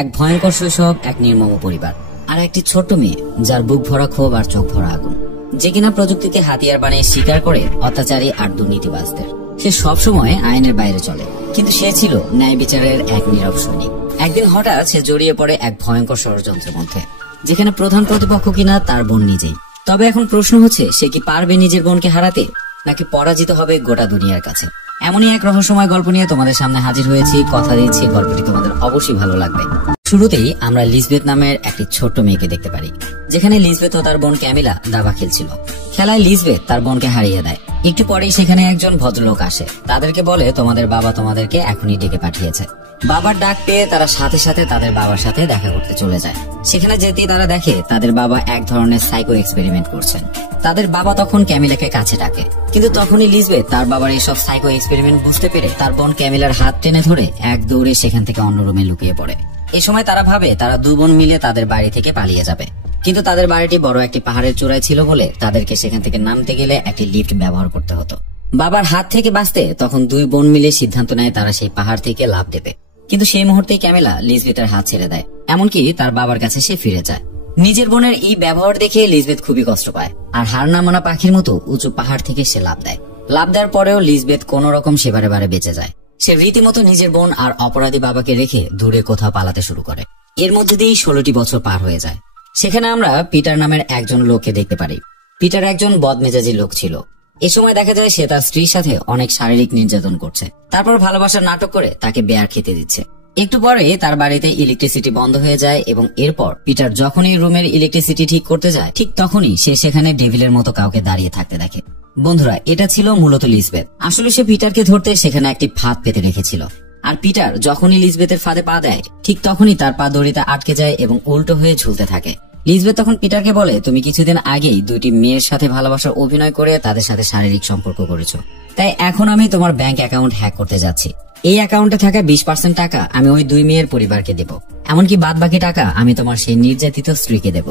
এক ভয়ঙ্কর শৈশব, এক নির্মম পরিবার, আর একটি ছোট্ট মেয়ে যার বুক ভরা ক্ষোভ আর চোখ ভরা আগুন, যে কিনা প্রযুক্তিকে হাতিয়ার বানিয়ে শিকার করে অত্যাচারী আর দুর্নীতিবাজদের। সে সবসময় আইনের বাইরে চলে, কিন্তু সে ছিল ন্যায় বিচারের এক নীরব সৈনিক। একদিন হঠাৎ সে জড়িয়ে পড়ে এক ভয়ঙ্কর ষড়যন্ত্রের মধ্যে, যেখানে প্রধান প্রতিপক্ষ কিনা তার বোন নিজেই। তবে এখন প্রশ্ন হচ্ছে, সে কি পারবে নিজের বোনকে হারাতে, নাকি পরাজিত হবে গোটা দুনিয়ার কাছে? এমনই এক রহস্যময় গল্প নিয়ে তোমাদের সামনে হাজির হয়েছি। কথা দিচ্ছি, গল্পটি তোমাদের অবশ্যই ভালো লাগবে। শুরুতেই আমরা লিজবেথ নামের একটি ছোট্ট মেয়েকে দেখতে পারি, যেখানে লিজবেথ ও তার বোন ক্যামিলা দাবা খেলছিল। খেলায় লিজবেথ তার বোনকে হারিয়ে দেয়। একটু পরেই সেখানে একজন ভদ্রলোক আসে, তাদেরকে বলে তোমাদের বাবা তোমাদেরকে এখনই ডেকে পাঠিয়েছে। বাবার ডাক পেয়ে তারা সাথে সাথে তাদের বাবার সাথে দেখা করতে চলে যায়। সেখানে যেতেই তারা দেখে তাদের বাবা এক ধরনের সাইকো এক্সপেরিমেন্ট করছেন। তাদের বাবা তখন ক্যামিলাকে কাছে ডাকে, কিন্তু তখনই লিজবেথ তার বাবার এইসব সাইকো এক্সপেরিমেন্ট বুঝতে পেরে তার বোন ক্যামিলার হাত টেনে ধরে এক দৌড়ে সেখান থেকে অন্য রুমে লুকিয়ে পড়ে। এ সময় তারা ভাবে তারা দু বোন মিলে তাদের বাড়ি থেকে পালিয়ে যাবে, কিন্তু তাদের বাড়িটি বড় একটি পাহাড়ের চূড়ায় ছিল বলে তাদেরকে সেখান থেকে নামতে গেলে একটি লিফট ব্যবহার করতে হতো। বাবার হাত থেকে বাঁচতে তখন দুই বোন মিলে সিদ্ধান্ত নেয় তারা সেই পাহাড় থেকে লাফ দেবে, কিন্তু সেই মুহূর্তেই ক্যামিলা লিজবেথের হাত ছেড়ে দেয়, এমনকি তার বাবার কাছে সে ফিরে যায়। নিজের বোনের এই ব্যবহার দেখে লিজবেথ খুবই কষ্ট পায়, আর হার না মানা পাখির মতো উঁচু পাহাড় থেকে সে লাফ দেয়। লাফ দেওয়ার পরেও লিজবেথ কোন রকম সেবারে বারে বেঁচে যায়। সে রীতিমতো নিজের বোন আর অপরাধী বাবাকে রেখে দূরে কোথাও পালাতে শুরু করে। এর মধ্যে দিয়েই 16টি বছর পার হয়ে যায়। সেখানে আমরা পিটার নামের একজন লোককে দেখতে পারি। পিটার একজন বদমেজাজি লোক ছিল। এ সময় দেখা যায় সে তার স্ত্রীর সাথে অনেক শারীরিক নির্যাতন করছে, তারপর ভালোবাসার নাটক করে তাকে বেয়ার খেতে দিচ্ছে। একটু পরে তার বাড়িতে ইলেকট্রিসিটি বন্ধ হয়ে যায়, এবং এরপর পিটার যখনই রুমের ইলেকট্রিসিটি ঠিক করতে যায়, ঠিক তখনই সে সেখানে ডেভিলের মতো কাউকে দাঁড়িয়ে থাকতে দেখে। বন্ধুরা, এটা ছিল মূলত লিজবেথ। আসলে সে পিটারকে ধরতে সেখানে একটি ফাঁদ পেতে রেখেছিল, আর পিটার যখনই লিজবেথের ফাঁদে পা দেয়, ঠিক তখনই তার পা দড়িতে আটকে যায় এবং উল্টো হয়ে ঝুলতে থাকে। লিজবেথ তখন পিটারকে বলে, তুমি কিছুদিন আগেই দুইটি মেয়ের সাথে ভালোবাসার অভিনয় করে তাদের সাথে শারীরিক সম্পর্ক করেছো, তাই এখন আমি তোমার ব্যাংক অ্যাকাউন্ট হ্যাক করতে যাচ্ছি। এই অ্যাকাউন্টে থাকা 20% টাকা আমি ওই দুই মেয়ের পরিবারকে দেব, এমনকি বাদ বাকি টাকা আমি তোমার সেই নির্যাতিত স্ত্রীকে দেব।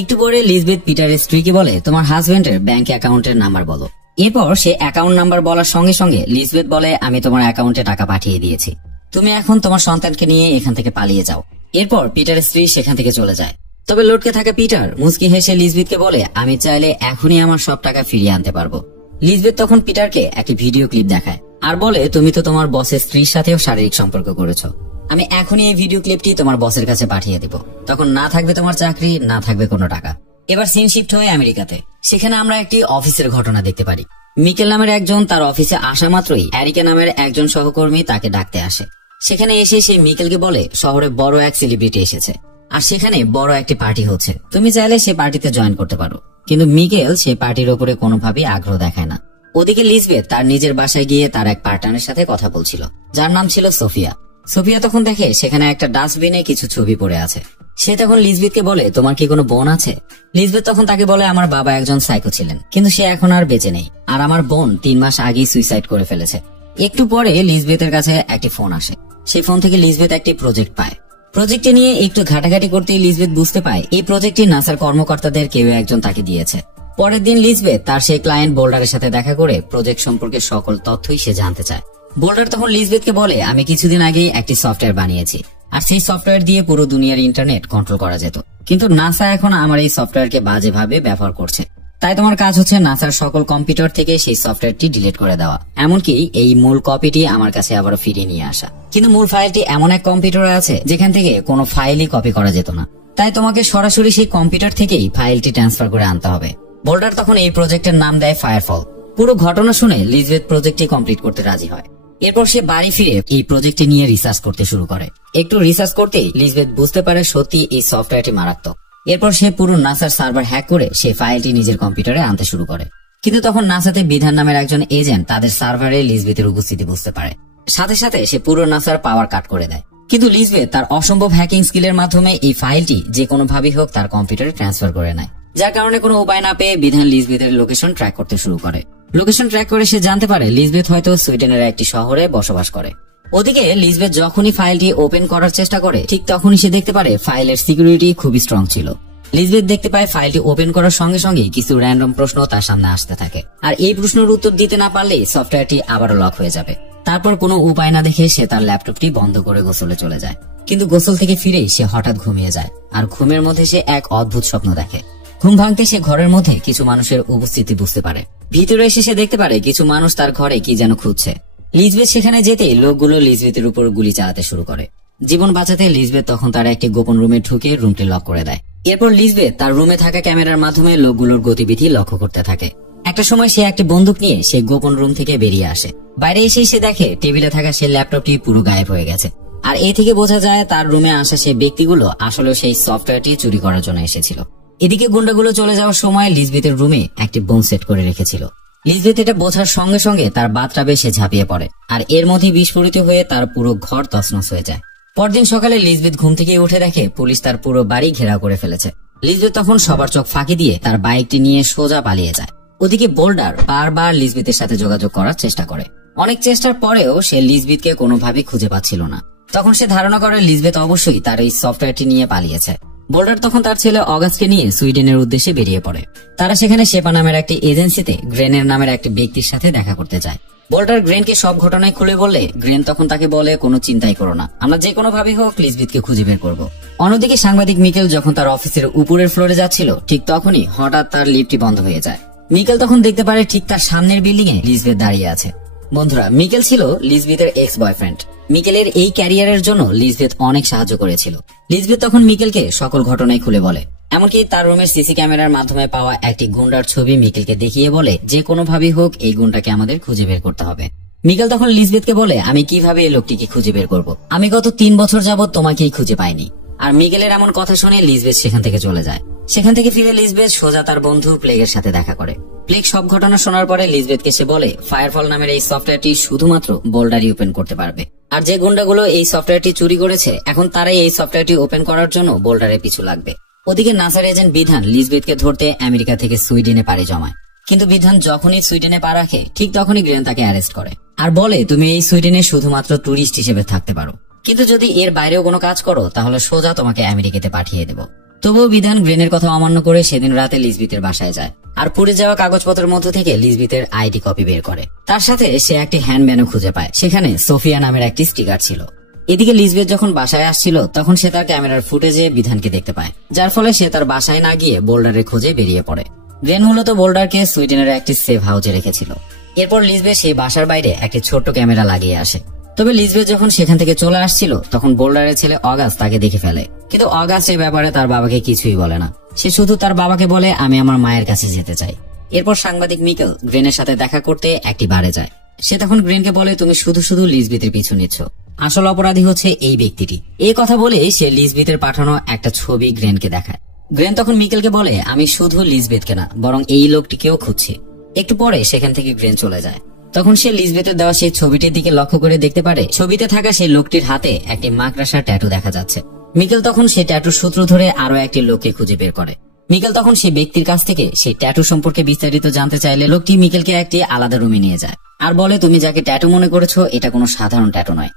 একটু পরে লিজবেথ পিটারের স্ত্রীকে বলে, তোমার হাজবেন্ডের ব্যাংক অ্যাকাউন্টের নাম্বার বলো। এরপর সে অ্যাকাউন্ট নাম্বার বলার সঙ্গে সঙ্গে লিজবেথ বলে, আমি তোমার অ্যাকাউন্টে টাকা পাঠিয়ে দিয়েছি, তুমি এখন তোমার সন্তানকে নিয়ে এখান থেকে পালিয়ে যাও। এরপর পিটারের স্ত্রী সেখান থেকে চলে যায়। তবে লটকে থাকা পিটার মুচকি হেসে লিজবেথকে বলে, আমি চাইলে এখনই আমার সব টাকা ফিরিয়ে আনতে পারবো। লিজবেথ তখন পিটারকে একটি ভিডিও ক্লিপ দেখায় আর বলে, তুমি তো তোমার বসের স্ত্রীর সাথেও শারীরিক সম্পর্ক করেছো, আমি এখনই এই ভিডিও ক্লিপটি তোমার বসের কাছে পাঠিয়ে দিব, তখন না থাকবে তোমার চাকরি, না থাকবে কোনো টাকা। এবার সিন শিফট হয়ে আমেরিকাতে। সেখানে আমরা একটি অফিসের ঘটনা দেখতে পারি। মিকেল নামের একজন তার অফিসে আসা মাত্রই এরিকা নামের একজন সহকর্মী তাকে ডাকতে আসে। সেখানে এসে সে মিকেলকে বলে, শহরে বড় এক সেলিব্রিটি এসেছে, আর সেখানে বড় একটি পার্টি হচ্ছে, তুমি চাইলে সে পার্টিতে জয়েন করতে পারো। কিন্তু মিকেল সে পার্টির উপরে কোনোভাবেই আগ্রহ দেখায় না। ওদিকে লিজবেথ তার নিজের বাসায় গিয়ে তার এক পার্টনারের সাথে কথা বলছিল, যার নাম ছিল সোফিয়া। সোফিয়া তখন দেখে সেখানে একটা ডাস্টবিনে কিছু ছবি পড়ে আছে। সে তখন লিজবেথকে বলে, তোমার কি কোনো বোন আছে? লিজবেথ তখন তাকে বলে, আমার বাবা একজন সাইকো ছিলেন, কিন্তু সে এখন আর বেঁচে নেই, আর আমার বোন 3 মাস আগেই সুইসাইড করে ফেলেছে। একটু পরে লিজবেথের কাছে একটি ফোন আসে। সেই ফোন থেকে লিজবেথ একটি প্রজেক্ট পায়। প্রজেক্টটি নিয়ে একটু ঘাটাঘাটি করতেই লিজবেথ বুঝতে পায় এই প্রজেক্টটি নাসার কর্মকর্তাদের কেউ একজন তাকে দিয়েছে। পরের দিন লিজবেথ তার সেই ক্লায়েন্ট বোল্ডারের সাথে দেখা করে প্রজেক্ট সম্পর্কে সকল তথ্যই সে জানতে চায়। বোল্ডার তখন লিজবেথকে বলে, আমি কিছুদিন আগেই একটি সফটওয়্যার বানিয়েছি, আর সেই সফটওয়্যার দিয়ে পুরো দুনিয়ার ইন্টারনেট কন্ট্রোল করা যেত, কিন্তু নাসা এখন আমার এই সফটওয়্যারকে বাজেভাবে ব্যবহার করছে। তাই তোমার কাজ হচ্ছে নাসার সকল কম্পিউটার থেকে সেই সফটওয়্যারটি ডিলিট করে দেওয়া, এমনকি এই মূল কপিটি আমার কাছে আবারও ফিরিয়ে নিয়ে আসা। কিন্তু মূল ফাইলটি এমন এক কম্পিউটারে আছে যেখান থেকে কোনো ফাইলই কপি করা যেত না, তাই তোমাকে সরাসরি সেই কম্পিউটার থেকেই ফাইলটি ট্রান্সফার করে আনতে হবে। বোল্ডার তখন এই প্রজেক্টের নাম দেয় ফায়ারফল। পুরো ঘটনা শুনে লিজবেথ প্রজেক্টটি কমপ্লিট করতে রাজি হয়। এরপর সে বাড়ি ফিরে এই প্রজেক্টটি নিয়ে রিসার্চ করতে শুরু করে। একটু রিসার্চ করতেই লিজবেথ বুঝতে পারে সত্যি এই সফটওয়্যারটি মারাত্মক। এরপর সে পুরো নাসার সার্ভার হ্যাক করে সেই ফাইলটি নিজের কম্পিউটারে আনতে শুরু করে। কিন্তু তখন নাসাতে বিধান নামের একজন এজেন্ট তাদের সার্ভারে লিজবেথের উপস্থিতি বুঝতে পারে। সাথে সাথে সে পুরো নাসার পাওয়ার কাট করে দেয়। কিন্তু লিজবেথ তার অসম্ভব হ্যাকিং স্কিলের মাধ্যমে এই ফাইলটি যে কোনো ভাবেই হোক তার কম্পিউটারে ট্রান্সফার করে নেয়, যার কারণে কোনো উপায় না পেয়ে বিধান লিজবেথের লোকেশন ট্র্যাক করতে শুরু করে। লোকেশন ট্র্যাক করে সে জানতে পারে লিজবেথ হয়তো সুইডেনের একটি শহরে বসবাস করে। ওদিকে লিজবেথ যখনই ফাইলটি ওপেন করার চেষ্টা করে, ঠিক তখনই সে দেখতে পারে ফাইলের সিকিউরিটি খুবই স্ট্রং ছিল। লিজবেথ দেখতে পায় ফাইলটি ওপেন করার সঙ্গে সঙ্গে কিছু র্যান্ডম প্রশ্ন তার সামনে আসতে থাকে, আর এই প্রশ্নের উত্তর দিতে না পারলেই সফটওয়্যারটি আবারও লক হয়ে যাবে। তারপর কোনো উপায় না দেখে সে তার ল্যাপটপটি বন্ধ করে গোসলে চলে যায়। কিন্তু গোসল থেকে ফিরেই সে হঠাৎ ঘুমিয়ে যায়, আর ঘুমের মধ্যে সে এক অদ্ভুত স্বপ্ন দেখে। ঘুম ভাঙতে সে ঘরের মধ্যে কিছু মানুষের উপস্থিতি বুঝতে পারে। ভিতরে এসে সে দেখতে পারে কিছু মানুষ তার ঘরে কি যেন খুঁজছে। লিজবেথ সেখানে যেতেই লোকগুলো লিজবেথের উপর গুলি চালাতে শুরু করে। জীবন বাঁচাতে লিজবেথ তখন তার একটি গোপন রুমে ঢুকে রুমটি লক করে দেয়। এরপর লিজবেথ তার রুমে থাকা ক্যামেরার মাধ্যমে লোকগুলোর গতিবিধি লক্ষ্য করতে থাকে। একটা সময় সে একটি বন্দুক নিয়ে সে গোপন রুম থেকে বেরিয়ে আসে। বাইরে এসে সে দেখে টেবিলে থাকা সে ল্যাপটপটি পুরো গায়েব হয়ে গেছে। আর এই থেকে বোঝা যায় তার রুমে আসা সেই ব্যক্তিগুলো আসলে সেই সফটওয়্যারটি চুরি করার জন্য এসেছিল। এদিকে গুন্ডাগুলো চলে যাওয়ার সময় লিজবেথের রুমে একটি বোম সেট করে রেখেছিল। লিজবেথ এটা বোঝার সঙ্গে সঙ্গে তার বাথটাবে সে ঝাঁপিয়ে পড়ে, আর এর মধ্যে বিস্ফোরিত হয়ে তার পুরো ঘর তছনছ হয়ে যায়। পরদিন সকালে লিজবেথ ঘুম থেকে উঠে দেখে পুলিশ তার পুরো বাড়ি ঘেরাও করে ফেলেছে। লিজবেথ তখন সবার চোখ ফাঁকি দিয়ে তার বাইকটি নিয়ে সোজা পালিয়ে যায়। ওদিকে বোল্ডার বারবার লিজবেথের সাথে যোগাযোগ করার চেষ্টা করে। অনেক চেষ্টার পরেও সে লিজবেথকে কোনোভাবে খুঁজে পাচ্ছিল না। তখন সে ধারণা করে লিজবেথ অবশ্যই তার এই সফটওয়্যারটি নিয়ে পালিয়েছে। বোল্ডার তখন তার ছেলে অগাস্টকে নিয়ে সুইডেনের উদ্দেশ্যে বেরিয়ে পড়ে। তারা সেখানে শেপা নামের একটি এজেন্সিতে গ্রেনের নামের একটি ব্যক্তির সাথে দেখা করতে যায়। বোল্ডার গ্রেনকে সব ঘটনায় খুলে বললে গ্রেন তখন তাকে বলে কোনো চিন্তাই করো না, আমরা যে কোনো ভাবে হোক লিজবেথকে খুঁজে বের করবো। অন্যদিকে সাংবাদিক মিকেল যখন তার অফিসের উপরের ফ্লোরে যাচ্ছিল, ঠিক তখনই হঠাৎ তার লিফটটি বন্ধ হয়ে যায়। মিকেল তখন দেখতে পারে ঠিক তার সামনের বিল্ডিং এ লিজবেথ দাঁড়িয়ে আছে। বন্ধুরা, মিকেল ছিল লিজবেথের এক্স বয়ফ্রেন্ড। মিকেলের এই ক্যারিয়ারের জন্য লিজবেথ অনেক সাহায্য করেছিল। লিজবেথ তখন মিকেলকে সকল ঘটনাই খুলে বলে। এমনকি তার রুমের সিসি ক্যামেরার মাধ্যমে পাওয়া একটি গুন্ডার ছবি মিকেলকে দেখিয়ে বলে যে কোনো ভাবে হোক এই গুন্ডাকে আমাদের খুঁজে বের করতে হবে। মিকেল তখন লিজবেথকে বলে, আমি কিভাবে এই লোকটিকে খুঁজে বের করব? আমি গত 3 বছর যাবত তোমাকেই খুঁজে পাইনি। আর মিকেলের এমন কথা শুনে লিজবেথ সেখান থেকে চলে যায়। সেখান থেকে ফিরে লিজবেথ সোজা তার বন্ধু প্লেগের সাথে দেখা করে। প্লেগ সব ঘটনা শোনার পরে লিজবেথকে সে বলে ফায়ারফল নামের এই সফটওয়্যারটি শুধুমাত্র বোল্ডারই ওপেন করতে পারবে, আর যে গুন্ডাগুলো এই সফটওয়্যারটি চুরি করেছে এখন তারাই এই সফটওয়্যারটি ওপেন করার জন্য বোল্ডারের পিছু লাগবে। ওদিকে নাসার এজেন্ট বিধান লিজবেথকে ধরতে আমেরিকা থেকে সুইডেনে পাড়ি জমায়। কিন্তু বিধান যখনই সুইডেনে পা রাখে ঠিক তখনই গ্রেন তাকে অ্যারেস্ট করে আর বলে, তুমি এই সুইডেনে শুধুমাত্র টুরিস্ট হিসেবে থাকতে পারো, কিন্তু যদি এর বাইরেও কোনো কাজ করো তাহলে সোজা তোমাকে আমেরিকাতে পাঠিয়ে দেব। তবুও বিধান গ্রেনের কথা অমান্য করে সেদিন রাতে লিজবেথের বাসায় যায় আর পুড়ে যাওয়া কাগজপত্রের মধ্য থেকে লিজবেথের আইডি কপি বের করে। তার সাথে সে একটি হ্যান্ডব্যাগও খুঁজে পায়, সেখানে সোফিয়া নামের একটি স্টিকার ছিল। এদিকে লিজবেথ যখন বাসায় আসছিল তখন সে তার ক্যামেরার ফুটেজে বিধানকে দেখতে পায়, যার ফলে সে তার বাসায় না গিয়ে বোল্ডারের খোঁজে বেরিয়ে পড়ে। গ্রেন মূলত বোল্ডারকে সুইডেনের একটি সেফ হাউসে রেখেছিল। এরপর লিজবেথ সেই বাসার বাইরে একটি ছোট্ট ক্যামেরা লাগিয়ে আসে। তবে লিজবেথ যখন সেখান থেকে চলে আসছিল তখন বোল্ডারের ছেলে অগাস্ট তাকে দেখে ফেলে, কিন্তু অগাস্ট এই ব্যাপারে তার বাবাকে কিছুই বলে না। সে শুধু তার বাবাকে বলে, আমি আমার মায়ের কাছে যেতে চাই। এরপর সাংবাদিক মিকেল গ্রেনের সাথে দেখা করতে একটি বারে যায়। সে তখন গ্রেনকে বলে, তুমি শুধু শুধু লিজবেথের পিছু নিচ্ছ, আসল অপরাধী হচ্ছে এই ব্যক্তিটি। এই কথা বলে সে লিজবেথের পাঠানো একটা ছবি গ্রেনকে দেখায়। গ্রেন তখন মিকেলকে বলে, আমি শুধু লিজবেথকে না বরং এই লোকটিকেও খুঁজছি। একটু পরে সেখান থেকে গ্রেন চলে যায়। তখন সে লিজবেথের দেওয়া সেই ছবিটির দিকে লক্ষ্য করে দেখতে পারে ছবিতে থাকা সেই লোকটির হাতে একটি মাকড়াসার ট্যাটু দেখা যাচ্ছে। মিকেল তখন সেই ট্যাটুর সূত্র ধরে আরো একটি লোককে খুঁজে বের করে। মিকেল তখন সেই ব্যক্তির কাছ থেকে সেই ট্যাটু সম্পর্কে বিস্তারিত জানতে চাইলে লোকটি মিকেলকে একটি আলাদা রুমে নিয়ে যায় আর বলে, তুমি যাকে ট্যাটু মনে করেছো এটা কোনো সাধারণ ট্যাটু নয়।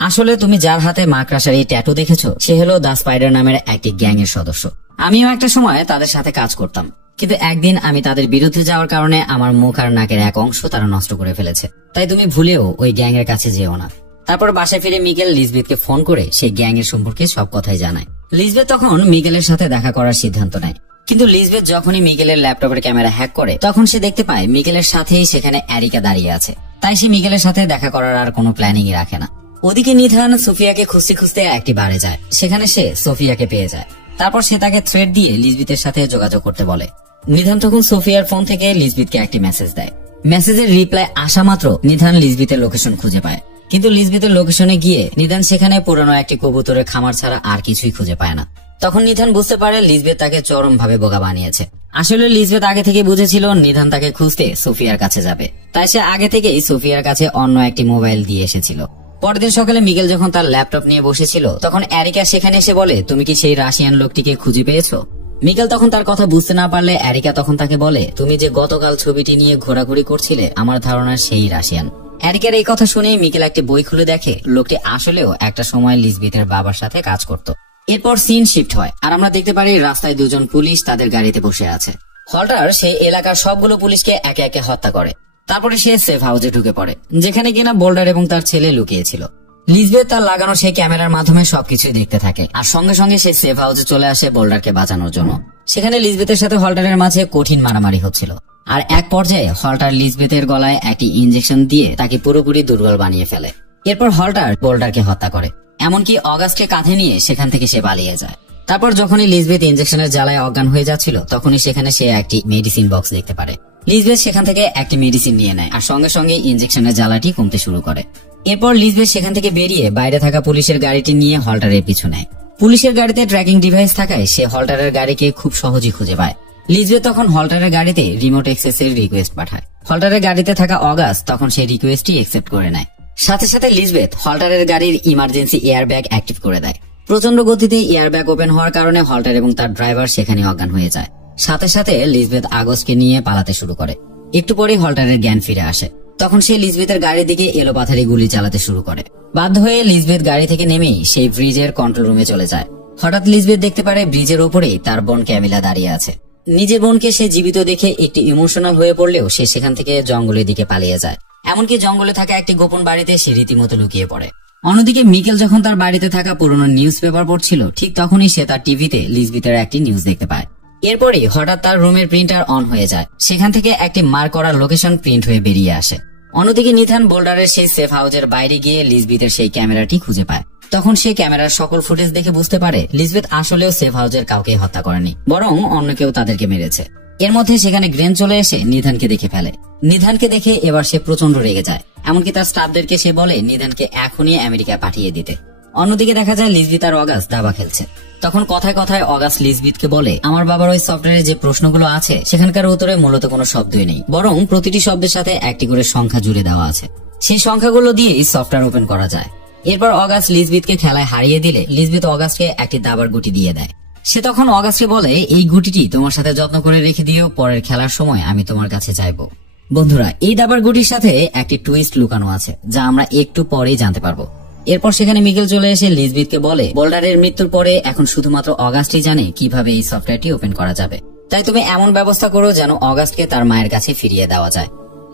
আসলে তুমি যার হাতে মাকড়াসার এই ট্যাটু দেখেছো সে হলো দা স্পাইডার নামের একটি গ্যাং এর সদস্য। আমিও একটা সময় তাদের সাথে কাজ করতাম, কিন্তু একদিন আমি তাদের বিরুদ্ধে যাওয়ার কারণে আমার মুখ আর নাকের এক অংশ তারা নষ্ট করে ফেলেছে, তাই তুমি ভুলেও ওই গ্যাং এর কাছে যেও না। তারপর বাসায় ফিরে মিকেল লিজবেথকে ফোন করে সেই গ্যাং এর সম্পর্কে সব কথাই জানায়। লিজবেথ তখন মিকেলের সাথে দেখা করার সিদ্ধান্ত নেয়, কিন্তু লিজবেথ যখনই মিকেলের ল্যাপটপের ক্যামেরা হ্যাক করে তখন সে দেখতে পায় মিকেলের সাথেই সেখানে এরিকা দাঁড়িয়ে আছে। তাই সে মিকেলের সাথে দেখা করার আর কোনো প্ল্যানিংই রাখে না। ওদিকে নিধান সোফিয়াকে খুঁজতে খুঁজতে একটি বারে যায়। সেখানে সে সোফিয়াকে পেয়ে যায়। তারপর সে তাকে থ্রেড দিয়ে লিজবেথের সাথে যোগাযোগ করতে বলে। নিধান তখন সোফিয়ার ফোন থেকে লিজবেথকে একটি মেসেজ দেয়। মেসেজের রিপ্লাই আসা মাত্র নিধান লিজবেথের লোকেশন খুঁজে পায়, কিন্তু লিজবেথের লোকেশনে গিয়ে নিধান সেখানে পুরনো একটি কবুতরের খামার ছাড়া আর কিছুই খুঁজে পায় না। তখন নিধান বুঝতে পারে লিজবেথ তাকে চরম ভাবে বোকা বানিয়েছে। আসলে লিজবেথ আগে থেকে বুঝেছিল নিধান তাকে খুঁজতে সোফিয়ার কাছে যাবে, তাই সে আগে থেকেই সোফিয়ার কাছে অন্য একটি মোবাইল দিয়ে এসেছিল। পরের দিন সকালে মিকেল যখন তার ল্যাপটপ নিয়ে বসেছিল তখন এরিকা সেখানে এসে বলে, তুমি কি সেই রাশিয়ান লোকটিকে খুঁজে পেয়েছো? মিকেল তখন তার কথা বুঝতে না পারলে এরিকা তখন তাকে বলে, তুমি যে গতকাল ছবিটি নিয়ে ঘোরাঘুরি করছিলে আমার ধারণা সেই রাশিয়ান। এরিকার এই কথা শুনে মিকেল একটি বই খুলে দেখে লোকটি আসলেও একটা সময় লিজবেথের বাবার সাথে কাজ করত। এরপর সিন শিফট হয় আর আমরা দেখতে পারি রাস্তায় দুজন পুলিশ তাদের গাড়িতে বসে আছে। হল্টার সেই এলাকার সবগুলো পুলিশকে একে একে হত্যা করে। তারপরে সে সেফ হাউসে ঢুকে পড়ে, যেখানে কিনা বোল্ডার এবং তার ছেলে লুকিয়েছিল। লিজবেথ তার লাগানো সেই ক্যামেরার মাধ্যমে সবকিছুই দেখতে থাকে, আর সঙ্গে সঙ্গে সে সেফ হাউসে চলে আসে বোল্ডারকে বাঁচানোর জন্য। সেখানে লিজবেথের সাথে হল্টারের মাঝে কঠিন মারামারি হচ্ছিল, আর এক পর্যায়ে হল্টার লিজবেথের গলায় একটি ইনজেকশন দিয়ে তাকে পুরোপুরি দুর্বল বানিয়ে ফেলে। এরপর হল্টার বোল্ডারকে হত্যা করে, এমনকি অগাস্টকে কাঁধে নিয়ে সেখান থেকে সে পালিয়ে যায়। তারপর যখনই লিজবেথ ইনজেকশনের জ্বালায় অজ্ঞান হয়ে যাচ্ছিল, তখনই সেখানে সে একটি মেডিসিন বক্স দেখতে পারে। লিজবেথ সেখান থেকে একটি মেডিসিন নিয়ে নেয়, আর সঙ্গে সঙ্গে ইনজেকশনের জ্বালাটি কমতে শুরু করে। এরপর লিজবেথ সেখান থেকে বেরিয়ে বাইরে থাকা পুলিশের গাড়িটি নিয়ে হল্টারের পিছু নেয়। পুলিশের গাড়িতে ট্র্যাকিং ডিভাইস থাকায় সে হল্টারের গাড়িকে খুব সহজেই খুঁজে পায়। লিজবেথ তখন হল্টারের গাড়িতে রিমোট অ্যাক্সেসের রিকোয়েস্ট পাঠায়। হল্টারের গাড়িতে থাকা অগাস্ট তখন সেই রিকোয়েস্টটি অ্যাকসেপ্ট করে নেয়। সাথে সাথে লিজবেথ হল্টারের গাড়ির ইমার্জেন্সি এয়ারব্যাগ অ্যাক্টিভ করে দেয়। প্রচন্ড গতিতে এয়ারব্যাগ ওপেন হওয়ার কারণে হল্টার এবং তার ড্রাইভার সেখানে অজ্ঞান হয়ে যায়। সাথে সাথে লিজবেথ আগস্টকে নিয়ে পালাতে শুরু করে। একটু পরেই হল্টারের জ্ঞান ফিরে আসে। তখন সে লিজবেথের গাড়ির দিকে এলোপাথারি গুলি চালাতে শুরু করে। বাধ্য হয়ে লিজবেথ গাড়ি থেকে নেমেই সেই ব্রিজের কন্ট্রোল রুমে চলে যায়। হঠাৎ লিজবেথ দেখতে পারে ব্রিজের ওপরেই তার বোন ক্যামিলা দাঁড়িয়ে আছে। নিজের বোনকে সে জীবিত দেখে একটি ইমোশনাল হয়ে পড়লেও সে সেখান থেকে জঙ্গলের দিকে পালিয়ে যায়। এমনকি জঙ্গলে থাকা একটি গোপন বাড়িতে সে রীতিমতো লুকিয়ে পড়ে। অন্যদিকে মিকেল যখন তার বাড়িতে থাকা পুরনো নিউজ পেপার পড়ছিল, ঠিক তখনই সে তার টিভিতে লিজবেথের একটি নিউজ দেখতে পায়। এরপরই হঠাৎ তার রুমের প্রিন্টার অন হয়ে যায়। সেখান থেকে একটি মার্ক করা লোকেশন প্রিন্ট হয়ে বেরিয়ে আসে। অন্যদিকে নিথান বোল্ডারের সেই সেফ হাউসের বাইরে গিয়ে লিজবেথের সেই ক্যামেরাটি খুঁজে পায়। তখন সে ক্যামেরার সকল ফুটেজ দেখে বুঝতে পারে লিজবেথ আসলেও সেফ হাউসের কাউকে হত্যা করেনি, বরং অন্য কেউ তাদেরকে মেরেছে। এর মধ্যে সেখানে গ্রেন চলে এসে নিধানকে দেখে ফেলে। নিধানকে দেখে এবার সে প্রচন্ড রেগে যায়, এমনকি তার স্টাফদেরকে সে বলে নিধানকে এখনই আমেরিকায় পাঠিয়ে দিতে। অন্যদিকে দেখা যায় লিজবেথ আর অগাস্ট দাবা খেলছে। তখন কথায় কথায় অগাস্ট লিজবেথকে বলে, আমার বাবার ওই সফটওয়্যারে যে প্রশ্নগুলো আছে সেখানকার উত্তরে মূলত কোনো শব্দই নেই, বরং প্রতিটি শব্দের সাথে একটি করে সংখ্যা জুড়ে দেওয়া আছে। সেই সংখ্যাগুলো দিয়েই সফটওয়্যার ওপেন করা যায়। এরপর অগাস্ট লিজবেথকে খেলায় হারিয়ে দিলে লিজবেথ অগাস্টকে একটি দাবার গুটি দিয়ে দেয়। সে তখন অগাস্টকে বলে, এই গুটিটি তোমার সাথে যত্ন করে রেখে দিও, পরের খেলার সময় আমি তোমার কাছে চাইবো। বন্ধুরা, এই দাবার গুটির সাথে একটি টুইস্ট লুকানো আছে, যা আমরা একটু পরেই জানতে পারবো। এরপর সেখানে মিকেল চলে এসে লিজবেথকে বলে, বোল্ডারের মৃত্যুর পরে এখন শুধুমাত্র অগাস্টই জানে কিভাবে এই সফটওয়্যারটি ওপেন করা যাবে, তাই তুমি এমন ব্যবস্থা করো যেন অগাস্টকে তার মায়ের কাছে ফিরিয়ে দেওয়া যায়।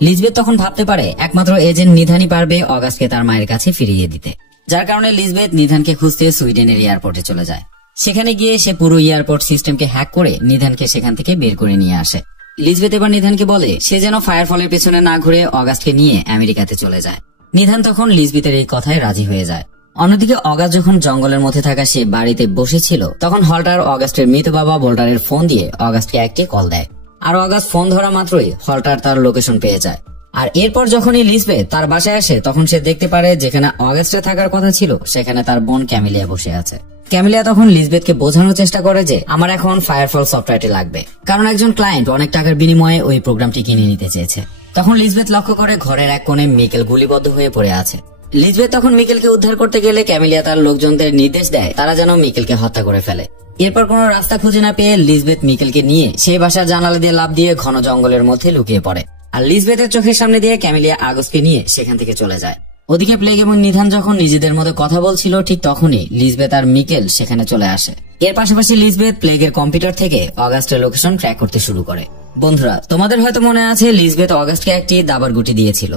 লিজবেথ তখন ভাবতে পারে একমাত্র এজেন্ট নিধানই পারবে অগাস্টকে তার মায়ের কাছে ফিরিয়ে দিতে, যার কারণে লিজবেথ নিধানকে খুঁজতে সুইডেনের এয়ারপোর্টে চলে যায়। সেখানে গিয়ে সে পুরো এয়ারপোর্ট সিস্টেমকে হ্যাক করে নিধানকে সেখান থেকে বের করে নিয়ে আসে। লিজবেথ এবার নিধানকে বলে সে যেন ফায়ারফলের পেছনে না ঘুরে অগাস্টকে নিয়ে আমেরিকাতে চলে যায়। নিধান তখন লিজবেথের এই কথায় রাজি হয়ে যায়। অন্যদিকে অগাস্ট যখন জঙ্গলের মধ্যে থাকা সে বাড়িতে বসেছিল, তখন হল্টার অগাস্টের মৃত বাবা বোল্ডারের ফোন দিয়ে অগাস্টকে একটি কল দেয়। আর অগাস্ট ফোন ধরা মাত্রই হল্টার তার লোকেশন পেয়ে যায়। আর এরপর যখনই লিজবেথ তার বাসায় আসে, তখন সে দেখতে পারে যেখানে অগাস্টে থাকার কথা ছিল সেখানে তার বোন ক্যামিলিয়া বসে আছে। ক্যামিলিয়া তখন লিজবেথকে বোঝানোর চেষ্টা করে যে আমার এখন ফায়ারফল সফটওয়্যারটি লাগবে, কারণ একজন ক্লায়েন্ট অনেক টাকার বিনিময়ে ওই প্রোগ্রামটি কিনে নিতে চেয়েছে। তখন লিজবেথ লক্ষ্য করে ঘরের এক কোণে মিকেল গুলিবদ্ধ হয়ে পড়ে আছে। লিজবেথ তখন মিকেলকে উদ্ধার করতে গেলে ক্যামিলিয়া তার লোকজনদের নির্দেশ দেয় তারা যেন মিকেলকে হত্যা করে ফেলে। এরপর কোনো রাস্তা খুঁজে না পেয়ে লিজবেথ মিকেলকে নিয়ে সেই বাসার জানালা দিয়ে লাফ দিয়ে ঘন জঙ্গলের মধ্যে লুকিয়ে পড়ে। আর লিজবেথের চোখের সামনে দিয়ে ক্যামিলিয়া আগস্টকে নিয়ে সেখান থেকে চলে যায়। ওদিকে প্লেগ এবং নিধান যখন নিজেদের মধ্যে কথা বলছিল, ঠিক তখনই লিজবেথ আর মিকেল সেখানে চলে আসে। এর পাশাপাশি লিজবেথ প্লেগের কম্পিউটার থেকে অগাস্টের লোকেশন ট্র্যাক করতে শুরু করে। বন্ধুরা, তোমাদের হয়তো মনে আছে লিজবেথ অগাস্টকে একটি দাবার গুটি দিয়েছিল।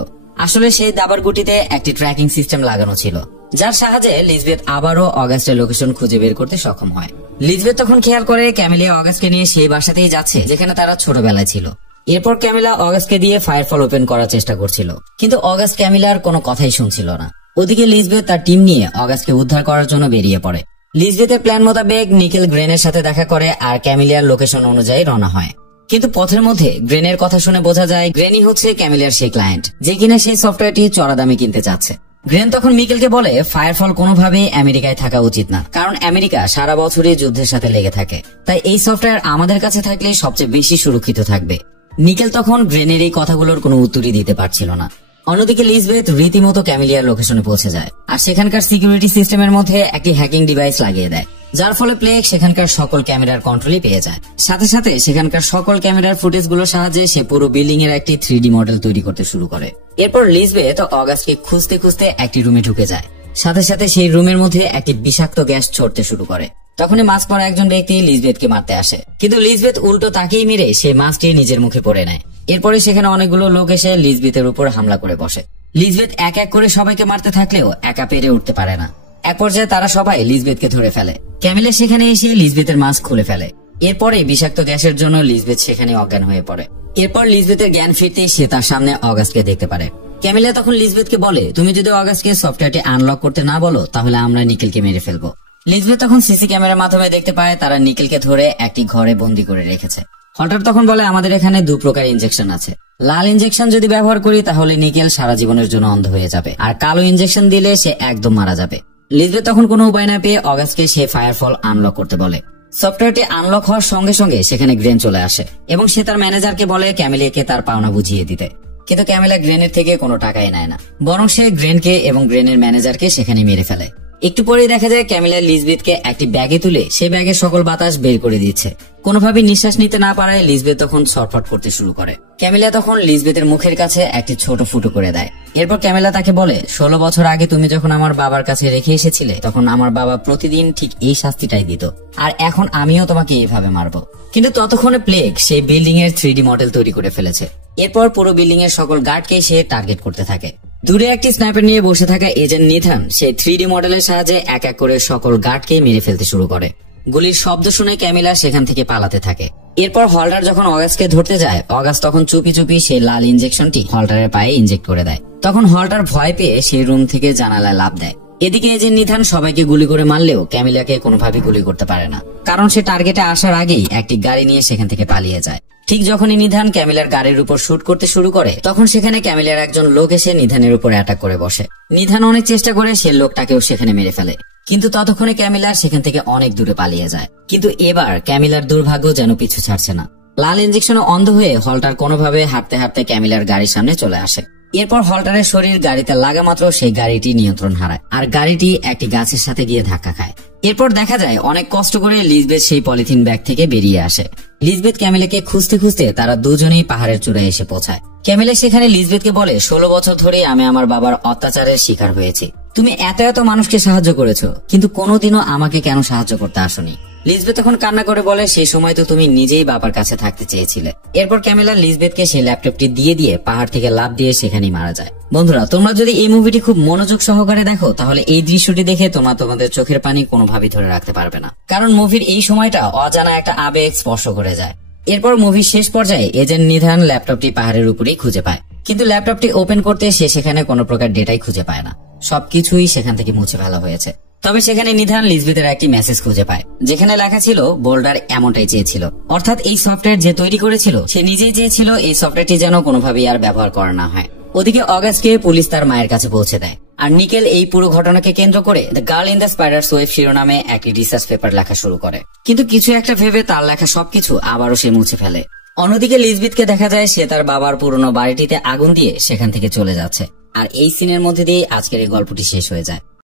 আসলে সেই দাবার গুটিতে একটি ট্র্যাকিং সিস্টেম লাগানো ছিল, যার সাহায্যে লিজবেথ আবারও অগাস্টের লোকেশন খুঁজে বের করতে সক্ষম হয়। লিজবেথ তখন খেয়াল করে ক্যামিলিয়া অগাস্টকে নিয়ে সেই বাসাতেই যাচ্ছে যেখানে তারা ছোটবেলায় ছিল। এরপর ক্যামিলা অগাস্টকে দিয়ে ফায়ারফল ওপেন করার চেষ্টা করছিল, কিন্তু অগাস্ট ক্যামিলার কোনো কথাই শুনছিল না। ওদিকে লিজবেথ তার টিম নিয়ে অগাস্টকে উদ্ধার করার জন্য বেরিয়ে পড়ে। লিজবেথের প্ল্যান মোতাবেক নিকেল গ্রেনের সাথে দেখা করে আর ক্যামিলিয়ার লোকেশন অনুযায়ী রওনা হয়। কিন্তু পথের মধ্যে গ্রেনের কথা শুনে বোঝা যায় গ্রেনই হচ্ছে ক্যামিলিয়ার সেই ক্লায়েন্ট, যে কিনা সেই সফটওয়্যারটি চড়া দামে কিনতে চাচ্ছে। গ্রেন তখন মিকেলকে বলে ফায়ারফল কোনোভাবেই আমেরিকায় থাকা উচিত না, কারণ আমেরিকা সারা বছরই যুদ্ধের সাথে লেগে থাকে, তাই এই সফটওয়্যার আমাদের কাছে থাকলে সবচেয়ে বেশি সুরক্ষিত থাকবে। নিকেল তখন গ্রেনের এই কথাগুলোর কোনো উত্তরই দিতে পারছিল না। অন্যদিকে লিজবেথ রীতিমতো ক্যামিলিয়ার লোকেশনে পৌঁছে যায় আর সেখানকার সিকিউরিটি সিস্টেমের মধ্যে একটি হ্যাকিং ডিভাইস লাগিয়ে দেয়, যার ফলে প্লেগ সেখানকার সকল ক্যামেরার কন্ট্রোলই পেয়ে যায়। সাথে সাথে সেখানকার সকল ক্যামেরার ফুটেজগুলোর সাহায্যে সে পুরো বিল্ডিং এর একটি 3D মডেল তৈরি করতে শুরু করে। এরপর লিজবেথ অগাস্টকে খুঁজতে খুঁজতে একটি রুমে ঢুকে যায়। সাথে সাথে সেই রুমের মধ্যে একটি বিষাক্ত গ্যাস ছড়তে শুরু করে। তখনই মাস্ক পরা একজন ব্যক্তি লিজবেথকে মারতে আসে, কিন্তু লিজবেথ উল্টো তাকেই মেরে সেই মাস্কটি নিজের মুখে পড়ে নেয়। এরপরে সেখানে অনেকগুলো লোক এসে লিজবেথের উপর হামলা করে বসে। লিজবেথ এক এক করে সবাইকে মারতে থাকলেও একা পেরে উঠতে পারে না। এক পর্যায়ে তারা সবাই লিজবেথকে ধরে ফেলে। ক্যামিলা সেখানে এসে লিজবেথের মাস্ক খুলে ফেলে। এরপরে বিষাক্ত গ্যাসের জন্য লিজবেথ সেখানে অজ্ঞান হয়ে পড়ে। এরপর লিজবেথের জ্ঞান ফিরতেই সে তার সামনে অগাস্টকে দেখতে পারে। ক্যামিলা তখন লিজবেথকে বলে, তুমি যদি অগাস্টকে সফটওয়্যারটি আনলক করতে না বলো তাহলে আমরা নিকেলকে মেরে ফেলবো। লিজবেথ তখন সিসি ক্যামেরার মাধ্যমে দেখতে পায় তারা নিকেলকে ধরে একটি ঘরে বন্দি করে রেখেছে। হল্টার তখন বলে, আমাদের এখানে 2 প্রকার ইনজেকশন আছে। লাল ইনজেকশন যদি ব্যবহার করি তাহলে নিকেল সারা জীবনের জন্য অন্ধ হয়ে যাবে, আর কালো ইনজেকশন দিলে সে একদম মারা যাবে। লিজবেথ তখন কোনো উপায় না পেয়ে অগাস্টকে সে ফায়ারফল আনলক করতে বলে। সফটওয়্যারটি আনলক হওয়ার সঙ্গে সঙ্গে সেখানে গ্রেন চলে আসে এবং সে তার ম্যানেজারকে বলে ক্যামিলিয়াকে তার পাওনা বুঝিয়ে দিতে। কিন্তু ক্যামিলা গ্রেনের থেকে কোনো টাকাই নেয় না, বরং সে গ্রেনকে এবং গ্রেনের ম্যানেজারকে সেখানে মেরে ফেলে। একটু পরেই দেখা যায় ক্যামিলা লিজবেথকে একটি ব্যাগে তুলে সে ব্যাগের সকল বাতাস বের করে দিচ্ছে। কোনোভাবে নিঃশ্বাস নিতে না পারায় লিজবেথ তখন ছটফট করতে শুরু করে। ক্যামিলা তখন লিজবেথের মুখের কাছে একটি ছোট ফুটো করে দেয়। এরপর ক্যামিলা তাকে বলে, 16 বছর আগে তুমি যখন আমার বাবার কাছে রেখে এসেছিলে তখন আমার বাবা প্রতিদিন ঠিক এই শাস্তিটাই দিত, আর এখন আমিও তোমাকে এইভাবে মারবো। কিন্তু ততক্ষণে প্লেগ সেই বিল্ডিং এর 3D মডেল তৈরি করে ফেলেছে। এরপর পুরো বিল্ডিং এর সকল গার্ডকে সে টার্গেট করতে থাকে। দূরে একটি স্নাইপার নিয়ে বসে থাকা এজেন্ট নিথান সেই 3D মডেলের সাহায্যে এক এক করে সকল গার্ডকে মেরে ফেলতে শুরু করে। গুলির শব্দ শুনে ক্যামিলা সেখান থেকে পালাতে থাকে। এরপর হল্টার যখন অগাস্টকে ধরতে যায়, অগাস্ট তখন চুপি চুপি সেই লাল ইনজেকশনটি হল্টারের পায়ে ইনজেক্ট করে দেয়। তখন হল্টার ভয় পেয়ে সেই রুম থেকে জানালায় লাফ দেয়। এদিকে এজেন্ট নিথান সবাইকে গুলি করে মারলেও ক্যামিলাকে কোনোভাবে গুলি করতে পারে না, কারণ সে টার্গেটে আসার আগেই একটি গাড়ি নিয়ে সেখান থেকে পালিয়ে যায়। ঠিক যখনই নিধান ক্যামিলার গাড়ির উপর শুট করতে শুরু করে তখন সেখানে ক্যামিলার একজন লোক এসে নিধানের উপর অ্যাটাক করে বসে। নিধান অনেক চেষ্টা করে সে লোকটাকেও সেখানে মেরে ফেলে, কিন্তু ততক্ষণে ক্যামিলা সেখান থেকে অনেক দূরে পালিয়ে যায়। কিন্তু এবার ক্যামিলার দুর্ভাগ্য যেন পিছু ছাড়ছে না। লাল ইনজেকশনে অন্ধ হয়ে হল্টার কোনোভাবে হাঁটতে হাঁটতে ক্যামিলার গাড়ির সামনে চলে আসে। এরপর হল্টারের শরীর গাড়িতে লাগা মাত্র সেই গাড়িটি নিয়ন্ত্রণ হারায় আর গাড়িটি একটি গাছের সাথে গিয়ে ধাক্কা খায়। এরপর দেখা যায় অনেক কষ্ট করে লিজবেথ সেই পলিথিন ব্যাগ থেকে বেরিয়ে আসে। লিজবেথ ক্যামিলাকে খুঁজতে খুঁজতে তারা দুজনেই পাহাড়ের চূড়ায় এসে পৌঁছায়। ক্যামিলা সেখানে লিজবেথকে বলে, 16 বছর ধরে আমি আমার বাবার অত্যাচারের শিকার হয়েছি। তুমি এত এত মানুষকে সাহায্য করেছো, কিন্তু কোনোদিনও আমাকে কেন সাহায্য করতে আসোনি? লিজবেথ তখন কান্না করে বলে, সেই সময় তো তুমি নিজেই বাবার কাছে থাকতে চেয়েছিলে। এরপর ক্যামিলা লিজবেথকে সেই ল্যাপটপটি দিয়ে পাহাড় থেকে লাফ দিয়ে সেখানেই মারা যায়। বন্ধুরা, তোমরা যদি এই মুভিটি খুব মনোযোগ সহকারে দেখো তাহলে এই দৃশ্যটি দেখে তোমরা তোমাদের চোখের পানি কোনোভাবেই ধরে রাখতে পারবে না, কারণ মুভির এই সময়টা অজানা একটা আবেগ স্পর্শ করে যায়। এরপর মুভির শেষ পর্যায়ে এজেন্ট নিধান ল্যাপটপটি পাহাড়ের উপরেই খুঁজে পায়, কিন্তু ল্যাপটপটি ওপেন করতে সে সেখানে কোনো প্রকার ডেটাই খুঁজে পায় না। সবকিছুই সেখান থেকে মুছে ফেলা হয়েছে। তবে সেখানে নিধান লিজবেথের একটি মেসেজ খুঁজে পায়, যেখানে লেখা ছিল বোল্ডার এমনটাই চেয়েছিল, অর্থাৎ এই সফটওয়্যার যে তৈরি করেছিল সে নিজেই চেয়েছিল এই সফটওয়্যারটি যেন কোনোভাবেই আর ব্যবহার করা না হয়। ওদিকে অগাস্টকে পুলিশ তার মায়ের কাছে পৌঁছে দেয়, আর নিকেল এই পুরো ঘটনাকে কেন্দ্র করে the girl in the spider's web শিরোনামে একটি রিসার্চ পেপার লেখা শুরু করে, কিন্তু কিছু একটা ভেবে তার লেখা সবকিছু আবারও সে মুছে ফেলে। অন্যদিকে লিজবেথকে দেখা যায় সে তার বাবার পুরনো বাড়িটিতে আগুন দিয়ে সেখান থেকে চলে যাচ্ছে, আর এই সিনের মধ্যে দিয়ে আজকের এই গল্পটি শেষ হয়ে যায়।